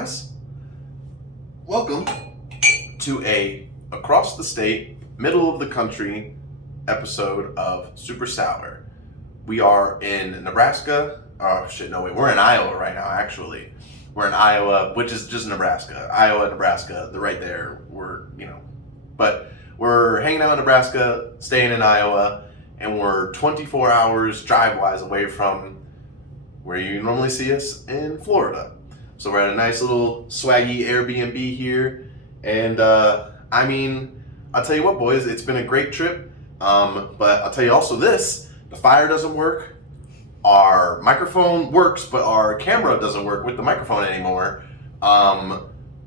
guys. Welcome to a across the state, middle of the country episode of SuperSour. We are in Nebraska. Oh shit, no wait, we're in Iowa right now. Actually, we're in Iowa, which is just Nebraska. Iowa, Nebraska. They're right there. But we're hanging out in Nebraska, staying in Iowa, and we're 24 hours drive-wise away from where you normally see us in Florida. So we're at a nice little swaggy Airbnb here, and I'll tell you what, boys, it's been a great trip. But I'll tell you also this: the fire doesn't work, our microphone works, but our camera doesn't work with the microphone anymore.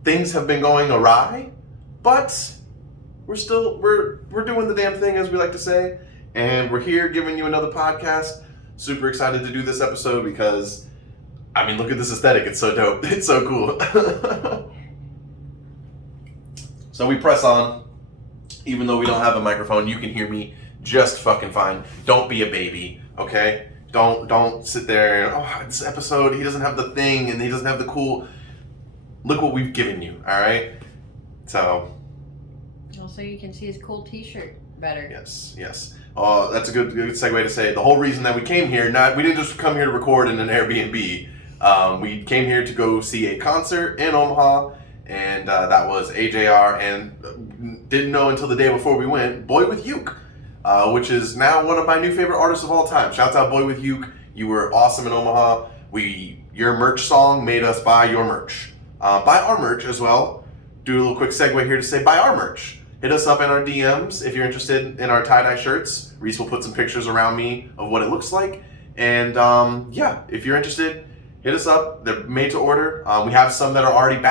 Things have been going awry, but we're doing the damn thing, as we like to say, and we're here giving you another podcast. Super excited to do this episode because, look at this aesthetic. It's so dope. It's so cool. So we press on. Even though we don't have a microphone, you can hear me just fucking fine. Don't be a baby, okay? Don't sit there and, this episode, he doesn't have the thing and he doesn't have the cool. Look what we've given you, all right? So. Also, you can see his cool t-shirt better. Yes. That's a good segue to say the whole reason that we came here, we didn't just come here to record in an Airbnb. We came here to go see a concert in Omaha, and that was AJR, and didn't know until the day before we went, Boy with Uke, which is now one of my new favorite artists of all time. Shouts out Boy with Uke. You were awesome in Omaha. Your merch song made us buy your merch. Buy our merch as well. Do a little quick segue here to say buy our merch. Hit us up in our DMs if you're interested in our tie-dye shirts. Reese will put some pictures around me of what it looks like. And if you're interested, hit us up. They're made to order. We have some that are already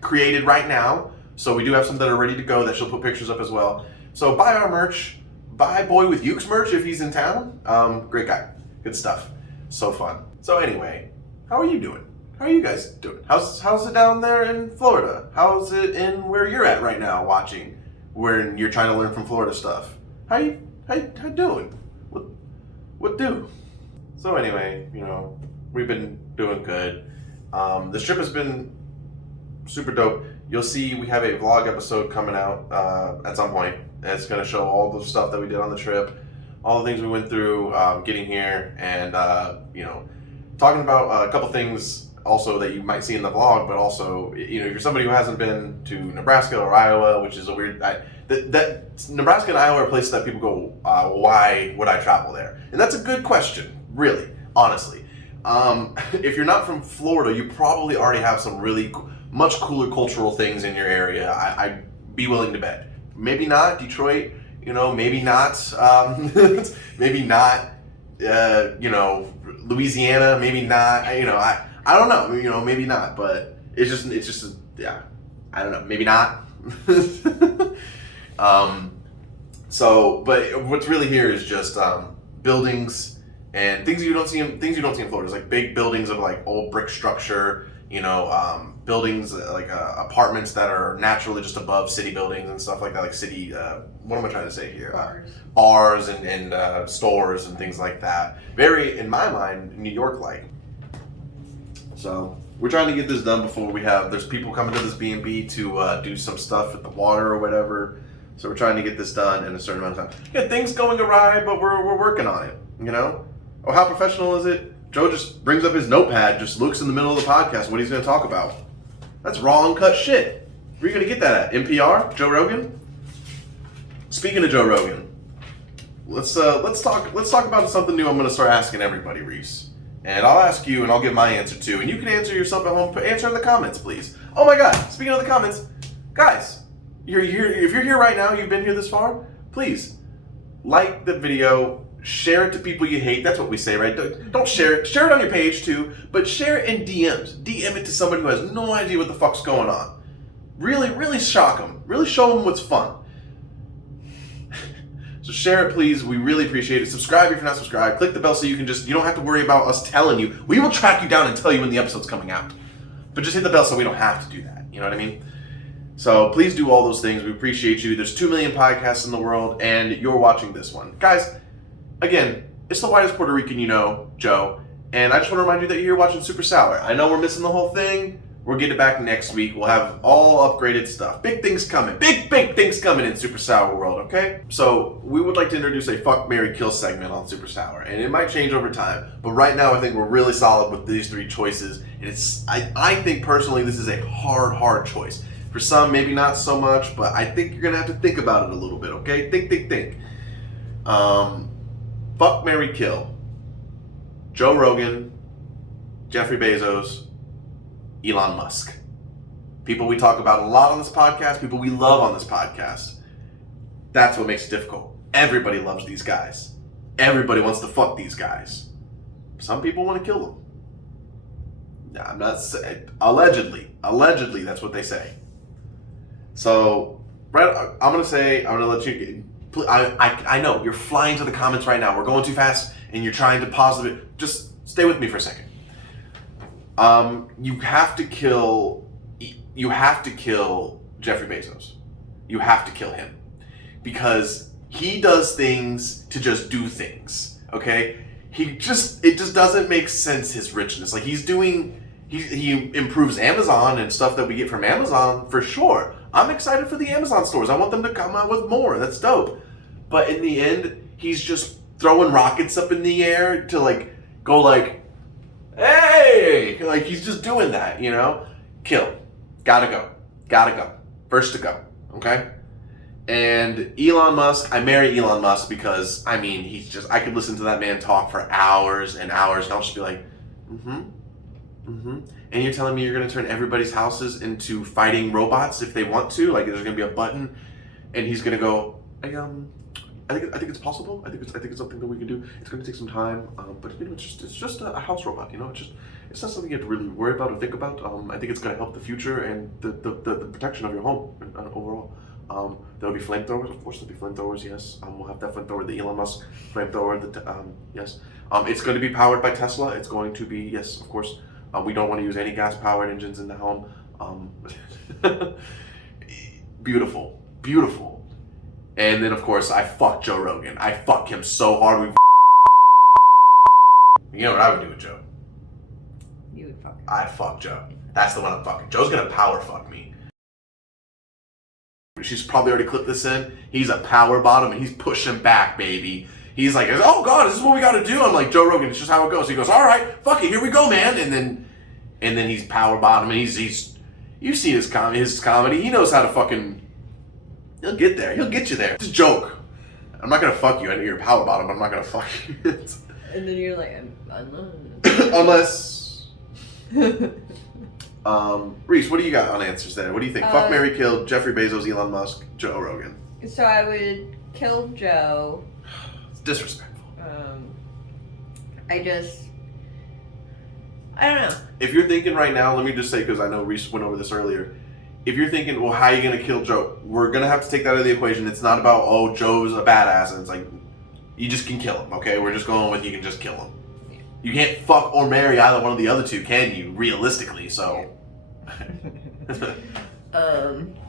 created right now. So we do have some that are ready to go that she'll put pictures up as well. So buy our merch. Buy Boy with Uke's merch if he's in town. Great guy. Good stuff. So fun. So anyway, how are you doing? How are you guys doing? How's it down there in Florida? How's it in where you're at right now watching? Where you're trying to learn from Florida stuff. How you doing? What do? So anyway, we've been doing good. This trip has been super dope. You'll see we have a vlog episode coming out at some point. And it's going to show all the stuff that we did on the trip, all the things we went through getting here, and talking about a couple things also that you might see in the vlog, but also, if you're somebody who hasn't been to Nebraska or Iowa, which is a weird, that Nebraska and Iowa are places that people go, why would I travel there? And that's a good question, really, honestly. If you're not from Florida, you probably already have some really much cooler cultural things in your area. I'd be willing to bet. Maybe not Detroit, maybe not, maybe not, Louisiana, maybe not, I don't know, maybe not, but it's just, I don't know, maybe not. But what's really here is just buildings and things you don't see in Florida. It's like big buildings of like old brick structure, buildings like apartments that are naturally just above city buildings and stuff like that, like city. What am I trying to say here? Bars and stores and things like that. Very, in my mind, New York-like. So we're trying to get this done before there's people coming to this B&B to do some stuff with the water or whatever. So we're trying to get this done in a certain amount of time. Yeah, things going awry, but we're working on it, Oh, how professional is it? Joe just brings up his notepad, just looks in the middle of the podcast what he's going to talk about. That's raw uncut shit. Where are you going to get that at? NPR? Joe Rogan? Speaking of Joe Rogan, let's talk about something new I'm going to start asking everybody, Reese. And I'll ask you, and I'll give my answer too. And you can answer yourself at home. Answer in the comments, please. Oh my God! Speaking of the comments, guys, you're here. If you're here right now, you've been here this far. Please like the video, share it to people you hate. That's what we say, right? Don't share it. Share it on your page too, but share it in DMs. DM it to somebody who has no idea what the fuck's going on. Really, really shock them. Really show them what's fun. So share it, please. We really appreciate it. Subscribe if you're not subscribed. Click the bell so you don't have to worry about us telling you. We will track you down and tell you when the episode's coming out. But just hit the bell so we don't have to do that. You know what I mean? So please do all those things. We appreciate you. There's 2 million podcasts in the world, and you're watching this one. Guys, again, it's the whitest Puerto Rican you know, Joe. And I just want to remind you that you're here watching SuperSour. I know we're missing the whole thing, We'll get it back next week. We'll have all upgraded stuff. Big things coming. Big things coming in Super Sour world, okay? So we would like to introduce a fuck, marry, kill segment on Super Sour. And it might change over time. But right now I think we're really solid with these 3 choices. And I think personally this is a hard choice. For some, maybe not so much, but I think you're going to have to think about it a little bit, okay? Think. Fuck, marry, kill. Joe Rogan, Jeffrey Bezos, Elon Musk. People we talk about a lot on this podcast, people we love on this podcast. That's what makes it difficult. Everybody loves these guys. Everybody wants to fuck these guys. Some people want to kill them. I'm not saying, allegedly that's what they say. So, right, I'm gonna let you. I know you're flying to the comments right now. We're going too fast, and you're trying to pause it. Just stay with me for a second. You have to kill Jeffrey Bezos. You have to kill him because he does things to just do things. Okay, it just doesn't make sense. His richness, like he improves Amazon and stuff that we get from Amazon for sure. I'm excited for the Amazon stores. I want them to come out with more. That's dope. But in the end, he's just throwing rockets up in the air to go hey! Like he's just doing that, you know? Kill. Gotta go. First to go. Okay? And Elon Musk, I marry Elon Musk because, I mean, I could listen to that man talk for hours and hours, and I'll just be like, And you're telling me you're going to turn everybody's houses into fighting robots if they want to? Like, there's going to be a button, and he's going to go, I think it's possible. I think it's something that we can do. It's going to take some time, but it's just a house robot. You know, it's not something you have to really worry about or think about. I think it's going to help the future and the protection of your home overall. There'll be flamethrowers, of course. There'll be flamethrowers, yes. We'll have that flamethrower, the Elon Musk flamethrower. Yes. It's going to be powered by Tesla. It's going to be, yes, of course. We don't want to use any gas-powered engines in the home. Beautiful. And then, of course, I fuck Joe Rogan. I fuck him so hard. You know what I would do with Joe? You would fuck him. I'd fuck Joe. That's the one I'm fucking. Joe's gonna power fuck me. She's probably already clipped this in. He's a power bottom and he's pushing back, baby. He's like, oh God, this is what we gotta do. I'm like, Joe Rogan, it's just how it goes. He goes, all right, fuck it, here we go, man. And then he's power bottom and he's you see his comedy. He knows how to fucking. He'll get there. He'll get you there. It's a joke. I'm not gonna fuck you. I know you're a power bottom, but I'm not gonna fuck you. And then you're like, unless. Reese, what do you got on answers there? What do you think? Fuck, marry, kill, Jeffrey Bezos, Elon Musk, Joe Rogan. So I would kill Joe. It's disrespectful. I don't know. If you're thinking right now, let me just say, because I know Reese went over this earlier. If you're thinking, well, how are you going to kill Joe? We're going to have to take that out of the equation. It's not about, oh, Joe's a badass. And it's like, you just can kill him, okay? We're just going with you can just kill him. Yeah. You can't fuck or marry either one of the other two, can you? Realistically, so.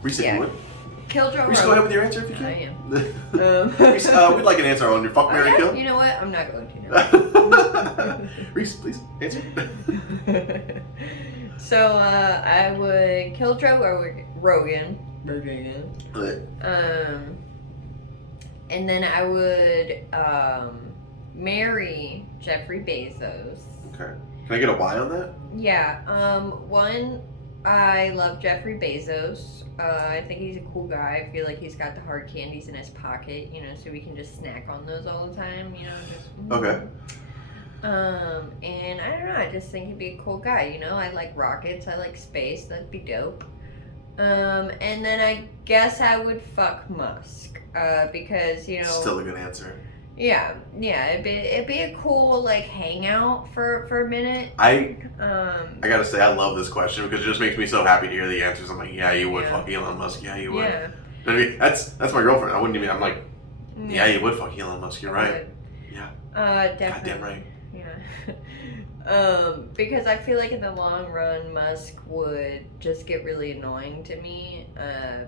Reese, if you would. Kill Joe Rogan. Reese, go ahead with your answer if you can. I am. Reese, we'd like an answer on your fuck, marry, kill. You know what? I'm not going to. Reese, please, answer. So, I would kill Joe Rogan. And then I would marry Jeffrey Bezos. Okay. Can I get a why on that? Yeah. One, I love Jeffrey Bezos. I think he's a cool guy. I feel like he's got the hard candies in his pocket, you know, so we can just snack on those all the time, you know. Okay. And I don't know, I just think he'd be a cool guy, you know. I like rockets, I like space, that'd be dope. And then I guess I would fuck Musk, because, you know. Still a good answer. Yeah, it'd be a cool like hangout for a minute. I gotta say I love this question because it just makes me so happy to hear the answers. I'm like, yeah, you would fuck Elon Musk. Yeah, you would. Yeah. I mean, that's my girlfriend. I wouldn't even. I'm like, yeah, you would fuck Elon Musk. You're right. Yeah. Definitely. Goddamn right. Yeah. Because I feel like in the long run, Musk would just get really annoying to me.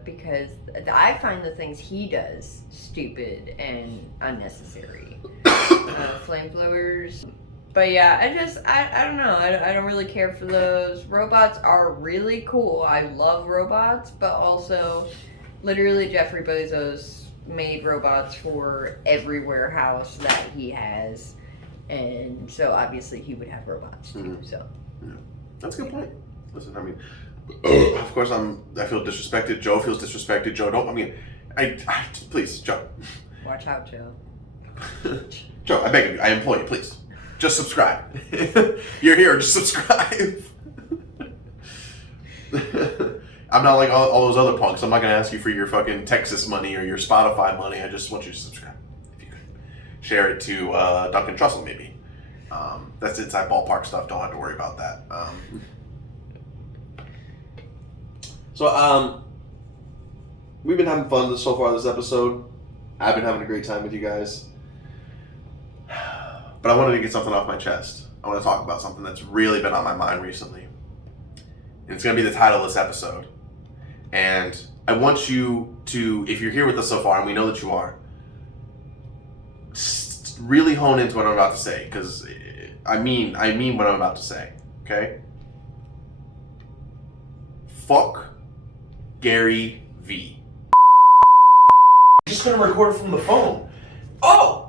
Because I find the things he does stupid and unnecessary. Flamethrowers. But yeah, I don't know. I don't really care for those. Robots are really cool. I love robots, but also, literally, Jeffrey Bezos made robots for every warehouse that he has. And so, obviously, he would have robots too. Mhm. So, Yeah. That's a good point. Listen, I mean, of course, I feel disrespected. Joe feels disrespected. Joe, don't. I mean, I please, Joe. watch out, Joe. Joe, I beg of you, I implore you, please, just subscribe. You're here, just subscribe. I'm not like all those other punks. I'm not gonna ask you for your fucking Texas money or your Spotify money. I just want you to subscribe. If you could share it to Duncan Trussell, maybe. That's inside ballpark stuff. Don't have to worry about that. So we've been having fun so far this episode. I've been having a great time with you guys. But I wanted to get something off my chest. I want to talk about something that's really been on my mind recently. And it's going to be the title of this episode. And I want you to, if you're here with us so far, and we know that you are, really hone into what I'm about to say. Because I mean what I'm about to say. Okay? Fuck Garry V. I'm just going to record it from the phone. Oh!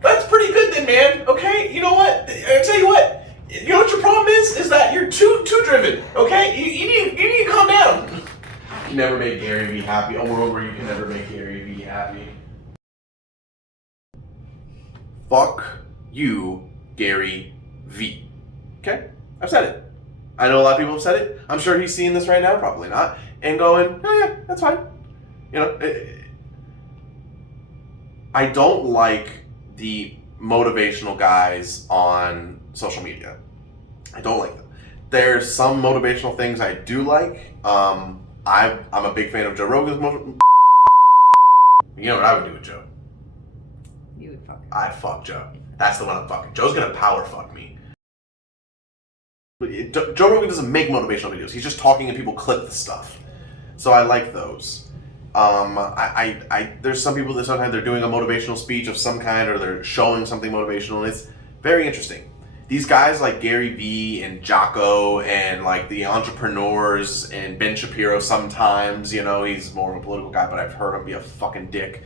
That's pretty good then, man. Okay, you know what? I'll tell you what. You know what your problem is that you're too driven. Okay, you need to calm down. You can never make Garry V happy. A world where you can never make Garry V happy. Fuck you, Garry V. Okay, I've said it. I know a lot of people have said it. I'm sure he's seeing this right now. Probably not. And going, oh yeah, that's fine. You know, I don't like the motivational guys on social media. I don't like them. There's some motivational things I do like. I'm a big fan of Joe Rogan's You know what I would do with Joe? You would fuck him. I'd fuck Joe. That's the one I'm fucking. Joe's gonna power fuck me. But Joe Rogan doesn't make motivational videos. He's just talking and people clip the stuff. So I like those. There's some people that sometimes they're doing a motivational speech of some kind or they're showing something motivational, and it's very interesting. These guys like Garry V and Jocko and like the entrepreneurs and Ben Shapiro sometimes, you know, he's more of a political guy, but I've heard him be a fucking dick.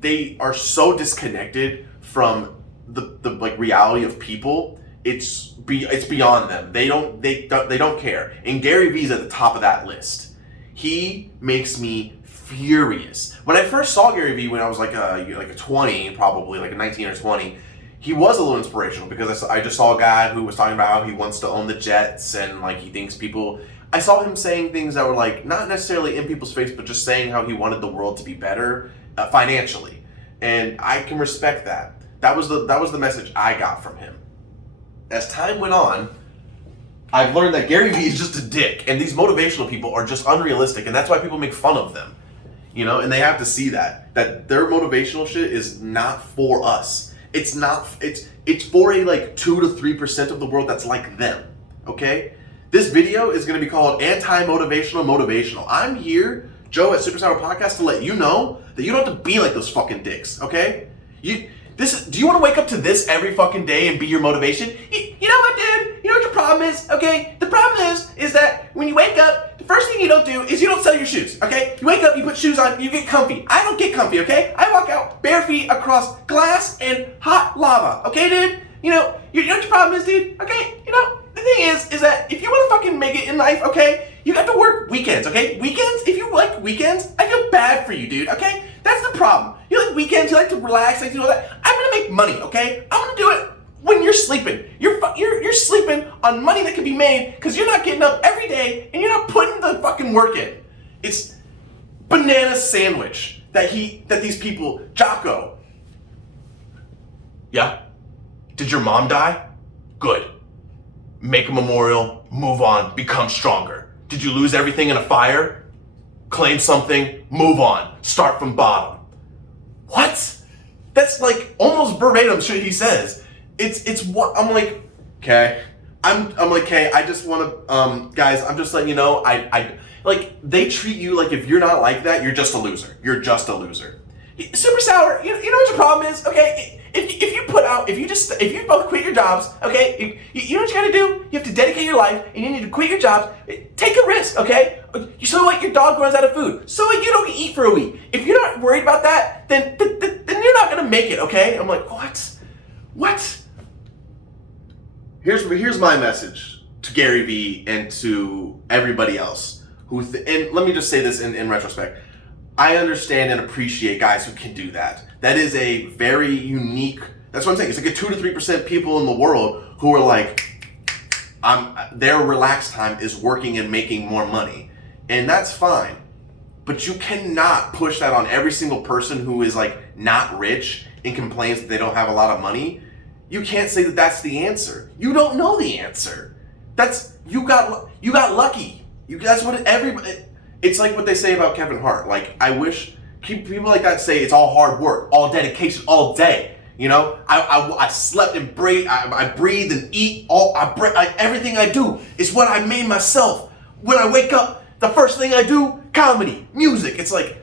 They are so disconnected from the like reality of people. It's beyond them. They don't care. And Garry V's at the top of that list. He makes me furious. When I first saw Garry V when I was like a 20, probably like a 19 or 20, he was a little inspirational because I just saw a guy who was talking about how he wants to own the jets and like he thinks people. I saw him saying things that were like not necessarily in people's face, but just saying how he wanted the world to be better financially, and I can respect that. That was the message I got from him. As time went on, I've learned that Garry V is just a dick, and these motivational people are just unrealistic, and that's why people make fun of them. You know, and they have to see that their motivational shit is not for us. It's not. It's for a like 2 to 3% of the world that's like them. Okay, this video is going to be called Anti-Motivational. I'm here, Joe at SuperSour Podcast, to let you know that you don't have to be like those fucking dicks. Okay, do you want to wake up to this every fucking day and be your motivation? You know what, dude? You know what your problem is? Okay, the problem is that when you wake up, the first thing you don't do is you don't sell your shoes. Okay, you wake up, you put shoes on, you get comfy. I don't get comfy. Okay, I walk out bare feet across glass and hot lava. Okay, dude. You know what your problem is, dude. Okay, you know the thing is that if you want to fucking make it in life, okay, you got to work weekends. Okay, weekends. If you like weekends, I feel bad for you, dude. Okay, that's the problem. You like weekends, you like to relax, like to do all that. I'm gonna make money, okay? I'm gonna do it when you're sleeping. You're sleeping on money that can be made because you're not getting up every day and you're not putting the fucking work in. It's banana sandwich that these people, Jocko. Yeah? Did your mom die? Good. Make a memorial, move on, become stronger. Did you lose everything in a fire? Claim something, move on, start from bottom. What? That's like almost verbatim shit he says. It's what I'm like. Okay, I'm like, okay. I just want to, guys. I'm just letting you know. I like they treat you like if you're not like that, you're just a loser. You're just a loser. SuperSour, you know what your problem is, okay? If you both quit your jobs, okay? You know what you gotta do? You have to dedicate your life, and you need to quit your jobs. Take a risk, okay? So what? Your dog runs out of food. So what? You don't eat for a week. If you're not worried about that, then you're not gonna make it, okay? I'm like, what? Here's my message to Gary Vee and to everybody else and let me just say this in retrospect. I understand and appreciate guys who can do that. That is a very unique. That's what I'm saying. It's like a 2 to 3% people in the world who are like, their relaxed time is working and making more money, and that's fine. But you cannot push that on every single person who is like not rich and complains that they don't have a lot of money. You can't say that that's the answer. You don't know the answer. You got lucky. That's what everybody. It's like what they say about Kevin Hart. Like, I wish people like that say it's all hard work, all dedication, all day. You know, I slept and breathed. I breathe and eat. Everything I do is what I made myself. When I wake up, the first thing I do, comedy, music. It's like,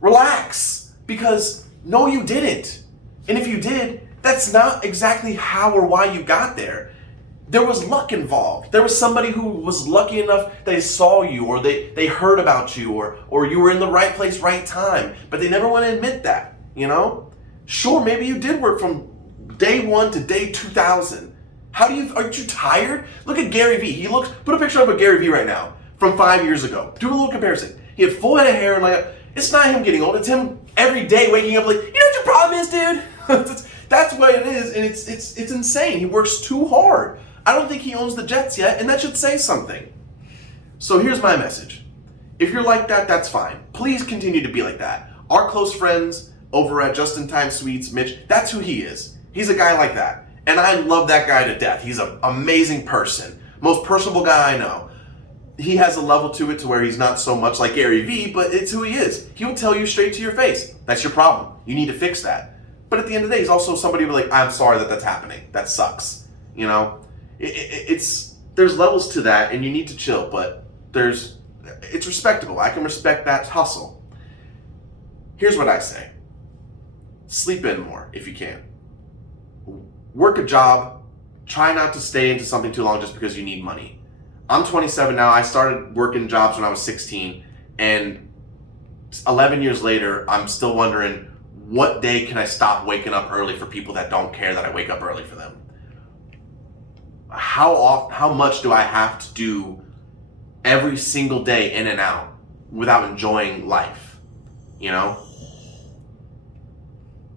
relax, because no, you didn't. And if you did, that's not exactly how or why you got there. There was luck involved. There was somebody who was lucky enough they saw you, or they heard about you, or you were in the right place, right time, but they never want to admit that, you know? Sure, maybe you did work from day 1 to day 2000. Aren't you tired? Look at Gary Vee. Put a picture up of Gary Vee right now from 5 years ago. Do a little comparison. He had full head of hair, and it's not him getting old, it's him every day waking up like, you know what your problem is, dude? That's what it is, and it's insane. He works too hard. I don't think he owns the Jets yet, and that should say something. So here's my message. If you're like that, that's fine. Please continue to be like that. Our close friends over at Just in Time Sweets, Mitch, that's who he is. He's a guy like that. And I love that guy to death. He's an amazing person. Most personable guy I know. He has a level to it to where he's not so much like Gary Vee, but it's who he is. He will tell you straight to your face, that's your problem. You need to fix that. But at the end of the day, he's also somebody who's like, I'm sorry that's happening. That sucks. You know? There's levels to that, and you need to chill, but it's respectable. I can respect that hustle. Here's what I say. Sleep in more if you can. Work a job. Try not to stay into something too long just because you need money. I'm 27 now. I started working jobs when I was 16, and 11 years later, I'm still wondering, what day can I stop waking up early for people that don't care that I wake up early for them? How much do I have to do every single day in and out without enjoying life? You know?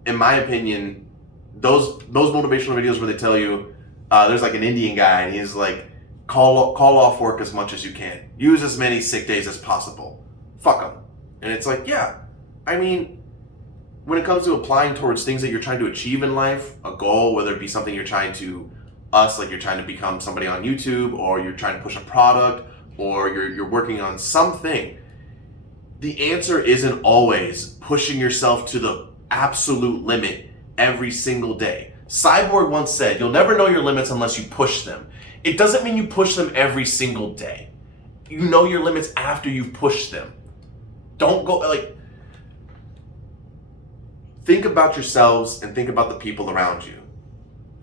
In my opinion, those motivational videos where they tell you, there's like an Indian guy and he's like, call off work as much as you can. Use as many sick days as possible. Fuck them. And it's like, yeah, I mean, when it comes to applying towards things that you're trying to achieve in life, a goal, whether it be something you're trying to like you're trying to become somebody on YouTube, or you're trying to push a product, or you're working on something, the answer isn't always pushing yourself to the absolute limit every single day. Cyborg once said, you'll never know your limits unless you push them. It doesn't mean you push them every single day. You know your limits after you've pushed them. Don't go, think about yourselves and think about the people around you.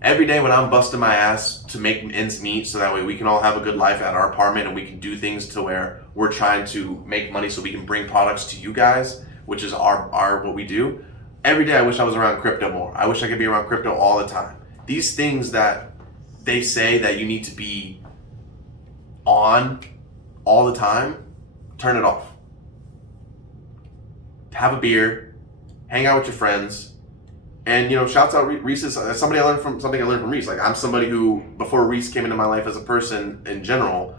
Every day when I'm busting my ass to make ends meet so that way we can all have a good life at our apartment and we can do things to where we're trying to make money so we can bring products to you guys, which is our what we do. Every day I wish I was around crypto more. I wish I could be around crypto all the time. These things that they say that you need to be on all the time, turn it off. Have a beer, hang out with your friends, and shouts out Reese's. Something I learned from Reese. Like, I'm somebody who, before Reese came into my life as a person in general,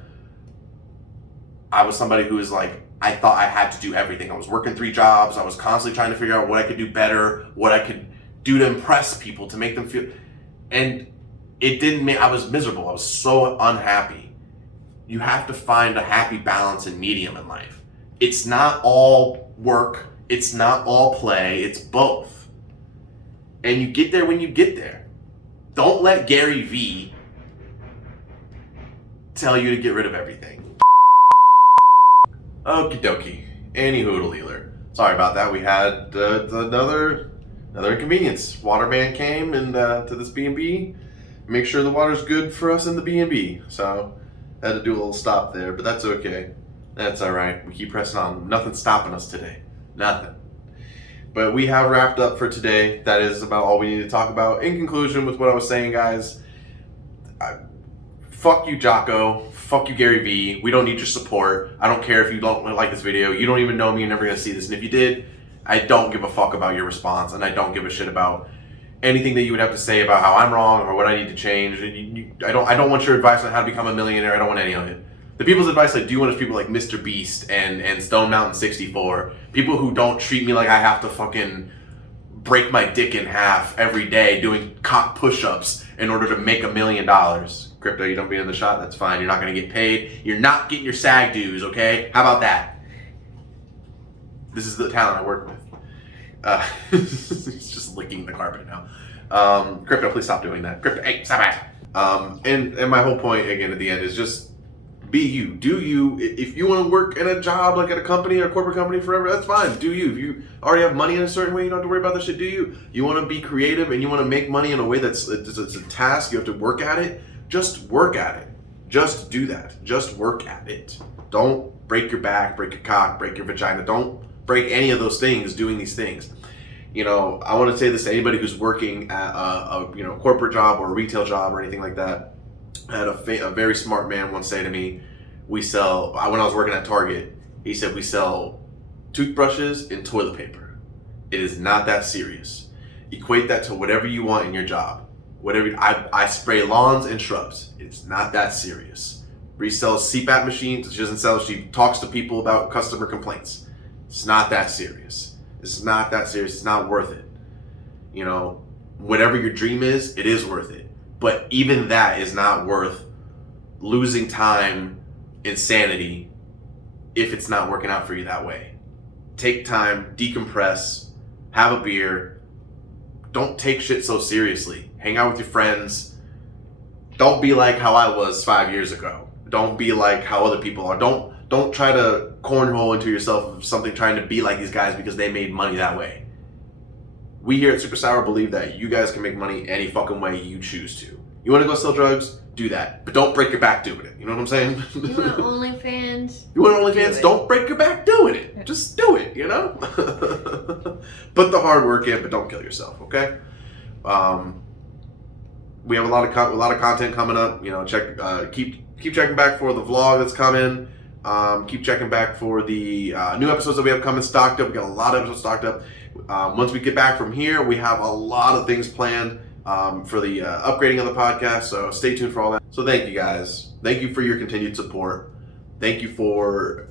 I was somebody who was like, I thought I had to do everything. I was working 3 jobs. I was constantly trying to figure out what I could do better, what I could do to impress people, to make them feel, and it didn't make, I was miserable. I was so unhappy. You have to find a happy balance and medium in life. It's not all work. It's not all play. It's both. And you get there when you get there. Don't let Gary Vee tell you to get rid of everything. Okie dokie. Any hoodle-ealer. sorry about that. We had another inconvenience. Waterman came and to this B&B, make sure the water's good for us in the B&B. So had to do a little stop there, but that's okay. That's all right. We keep pressing on. Nothing's stopping us today. Nothing. But we have wrapped up for today. That is about all we need to talk about. In conclusion, with what I was saying, guys, fuck you, Jocko. Fuck you, Gary V. We don't need your support. I don't care if you don't like this video. You don't even know me. You're never going to see this. And if you did, I don't give a fuck about your response. And I don't give a shit about anything that you would have to say about how I'm wrong or what I need to change. I don't want your advice on how to become a millionaire. I don't want any of it. The people's advice I do want is people like Mr. Beast and Stone Mountain 64. People who don't treat me like I have to fucking break my dick in half every day doing cock push-ups in order to make $1 million. Crypto, you don't be in the shot, that's fine. You're not going to get paid. You're not getting your SAG dues, okay? How about that? This is the talent I work with. He's just licking the carpet now. Crypto, please stop doing that. Crypto, hey, stop it. And my whole point, again, at the end is just be you. Do you. If you want to work in a job, like at a company or a corporate company forever, that's fine. Do you. If you already have money in a certain way, you don't have to worry about that shit, do you. You want to be creative and you want to make money in a way it's a task, you have to work at it, just work at it. Just do that. Just work at it. Don't break your back, break your cock, break your vagina. Don't break any of those things doing these things. You know, I want to say this to anybody who's working at a corporate job or a retail job or anything like that. I had a very smart man once say to me, when I was working at Target, he said, we sell toothbrushes and toilet paper. It is not that serious. Equate that to whatever you want in your job. I spray lawns and shrubs. It's not that serious. Bree sells CPAP machines. She doesn't sell, she talks to people about customer complaints. It's not that serious. It's not that serious. It's not worth it. You know, whatever your dream is, it is worth it. But even that is not worth losing time, insanity, if it's not working out for you that way. Take time, decompress, have a beer. Don't take shit so seriously. Hang out with your friends. Don't be like how I was 5 years ago. Don't be like how other people are. Don't try to cornhole into yourself of something trying to be like these guys because they made money that way. We here at SuperSour believe that you guys can make money any fucking way you choose to. You want to go sell drugs? Do that. But don't break your back doing it. You know what I'm saying? You want OnlyFans? You want OnlyFans? Don't break your back doing it. Just do it, you know? Put the hard work in, but don't kill yourself, okay? We have a lot of content coming up. You know, keep checking back for the vlog that's coming. Keep checking back for the new episodes that we have coming stocked up. We got a lot of episodes stocked up. Once we get back from here, we have a lot of things planned for the upgrading of the podcast. So stay tuned for all that. So thank you guys. Thank you for your continued support. Thank you for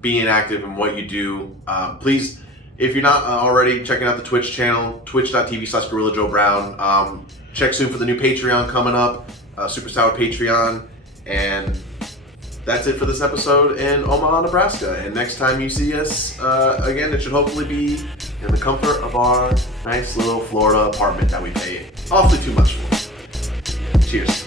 being active in what you do. Please, if you're not already checking out the Twitch channel, twitch.tv/GorillaJoeBrown. Check soon for the new Patreon coming up, SuperSour Patreon. And that's it for this episode in Omaha, Nebraska. And next time you see us, again, it should hopefully be in the comfort of our nice little Florida apartment that we pay awfully too much for. Cheers.